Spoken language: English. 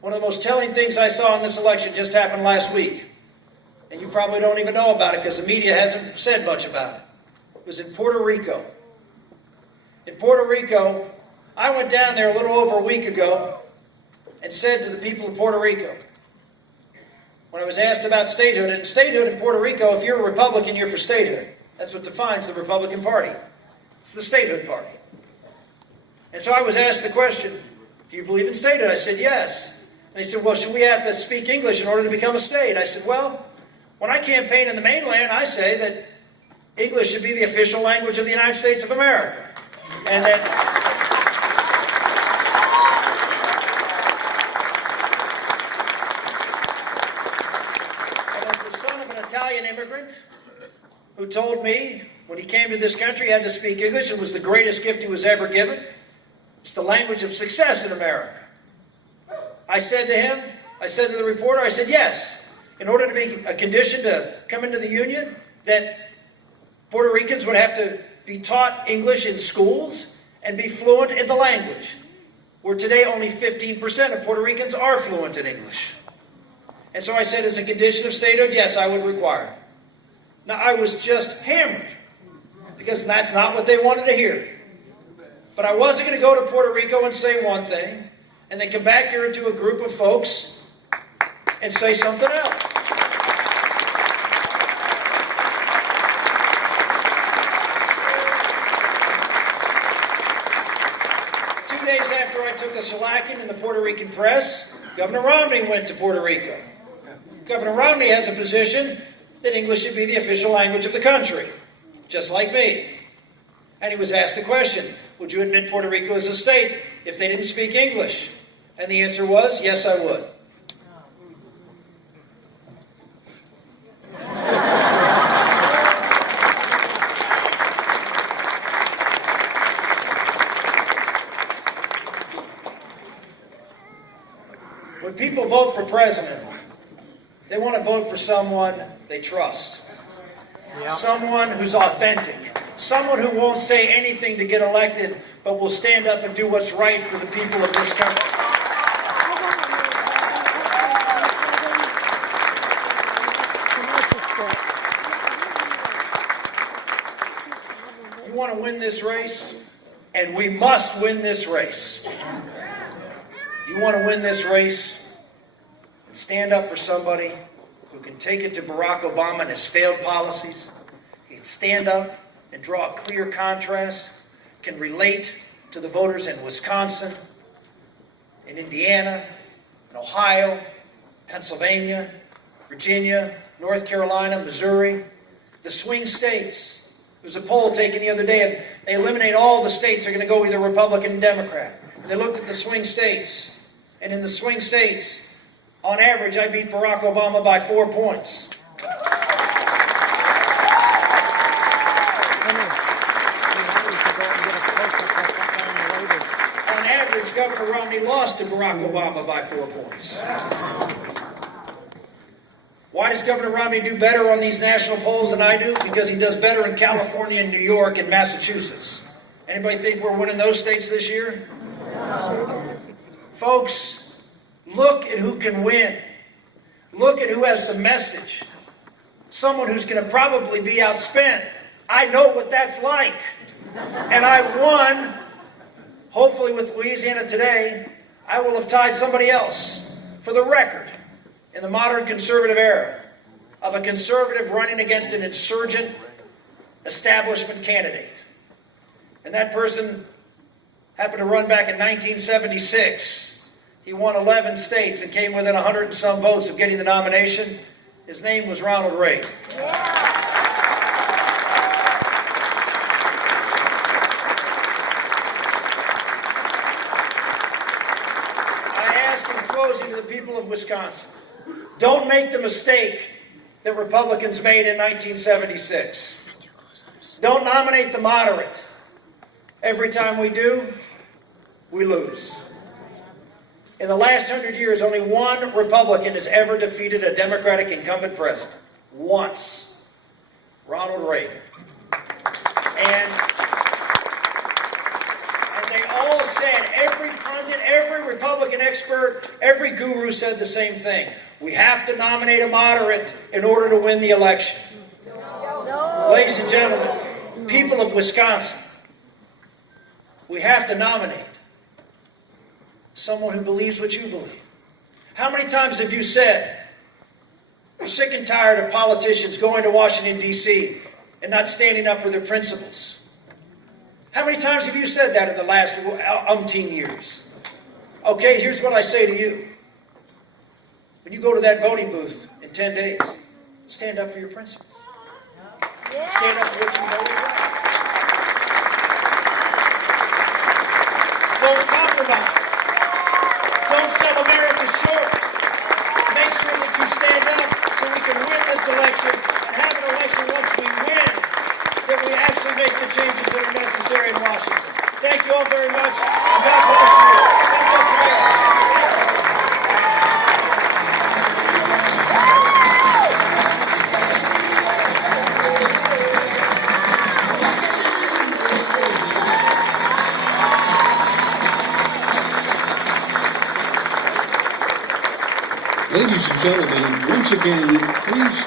One of the most telling things I saw in this election just happened last week. And you probably don't even know about it because the media hasn't said much about it. It was in Puerto Rico. In Puerto Rico, I went down there a little over a week ago and said to the people of Puerto Rico, when I was asked about statehood, and statehood in Puerto Rico, if you're a Republican, you're for statehood. That's what defines the Republican Party. It's the statehood party. And so I was asked the question, do you believe in statehood? I said, yes. And they said, well, should we have to speak English in order to become a state? I said, well, when I campaign in the mainland, I say that English should be the official language of the United States of America. And that and as the son of an Italian immigrant who told me when he came to this country he had to speak English, it was the greatest gift he was ever given. It's the language of success in America. I said to him, I said to the reporter, I said, yes, in order to be a condition to come into the Union, that Puerto Ricans would have to be taught English in schools and be fluent in the language, where today only 15% of Puerto Ricans are fluent in English. And so I said, as a condition of statehood, yes, I would require it. Now, I was just hammered, because that's not what they wanted to hear. But I wasn't going to go to Puerto Rico and say one thing, and then come back here into a group of folks and say something else. 2 days after I took a shellacking in the Puerto Rican press, Governor Romney went to Puerto Rico. Governor Romney has a position that English should be the official language of the country, just like me. And he was asked the question, would you admit Puerto Rico as a state if they didn't speak English? And the answer was, yes, I would. When people vote for president, they want to vote for someone they trust. Yep. Someone who's authentic. Someone who won't say anything to get elected, but will stand up and do what's right for the people of this country. You want to win this race, and we must win this race. You want to win this race and stand up for somebody who can take it to Barack Obama and his failed policies. He can stand up and draw a clear contrast, can relate to the voters in Wisconsin, in Indiana, in Ohio, Pennsylvania, Virginia, North Carolina, Missouri, the swing states. There was a poll taken the other day, and they eliminate all the states that are going to go either Republican or Democrat. And they looked at the swing states. And in the swing states, on average, I beat Barack Obama by 4 points. On average, Governor Romney lost to Barack Obama by 4 points. Why does Governor Romney do better on these national polls than I do? Because he does better in California and New York and Massachusetts. Anybody think we're winning those states this year? Folks, look at who can win. Look at who has the message. Someone who's going to probably be outspent. I know what that's like. And I won, hopefully with Louisiana today, I will have tied somebody else for the record in the modern conservative era of a conservative running against an insurgent establishment candidate. And that person happened to run back in 1976. He won 11 states and came within 100 and some votes of getting the nomination. His name was Ronald Reagan. I ask in closing to the people of Wisconsin, don't make the mistake that Republicans made in 1976. Don't nominate the moderate. Every time we do, we lose. In the last 100 years, only one Republican has ever defeated a Democratic incumbent president. Once. Ronald Reagan. And they all said, every pundit, every Republican expert, every guru said the same thing. We have to nominate a moderate in order to win the election. No. Ladies and gentlemen, people of Wisconsin, we have to nominate someone who believes what you believe. How many times have you said, you're sick and tired of politicians going to Washington, D.C. and not standing up for their principles? How many times have you said that in the last umpteen years? Okay, here's what I say to you. When you go to that voting booth in 10 days, stand up for your principles. Stand up for what you know is right. Don't compromise. Don't sell America short. Make sure that you stand up so we can win this election and have an election once we win that we actually make the changes that are necessary in Washington. Thank you all very much. And God bless you. God bless America. Ladies and gentlemen, once again, please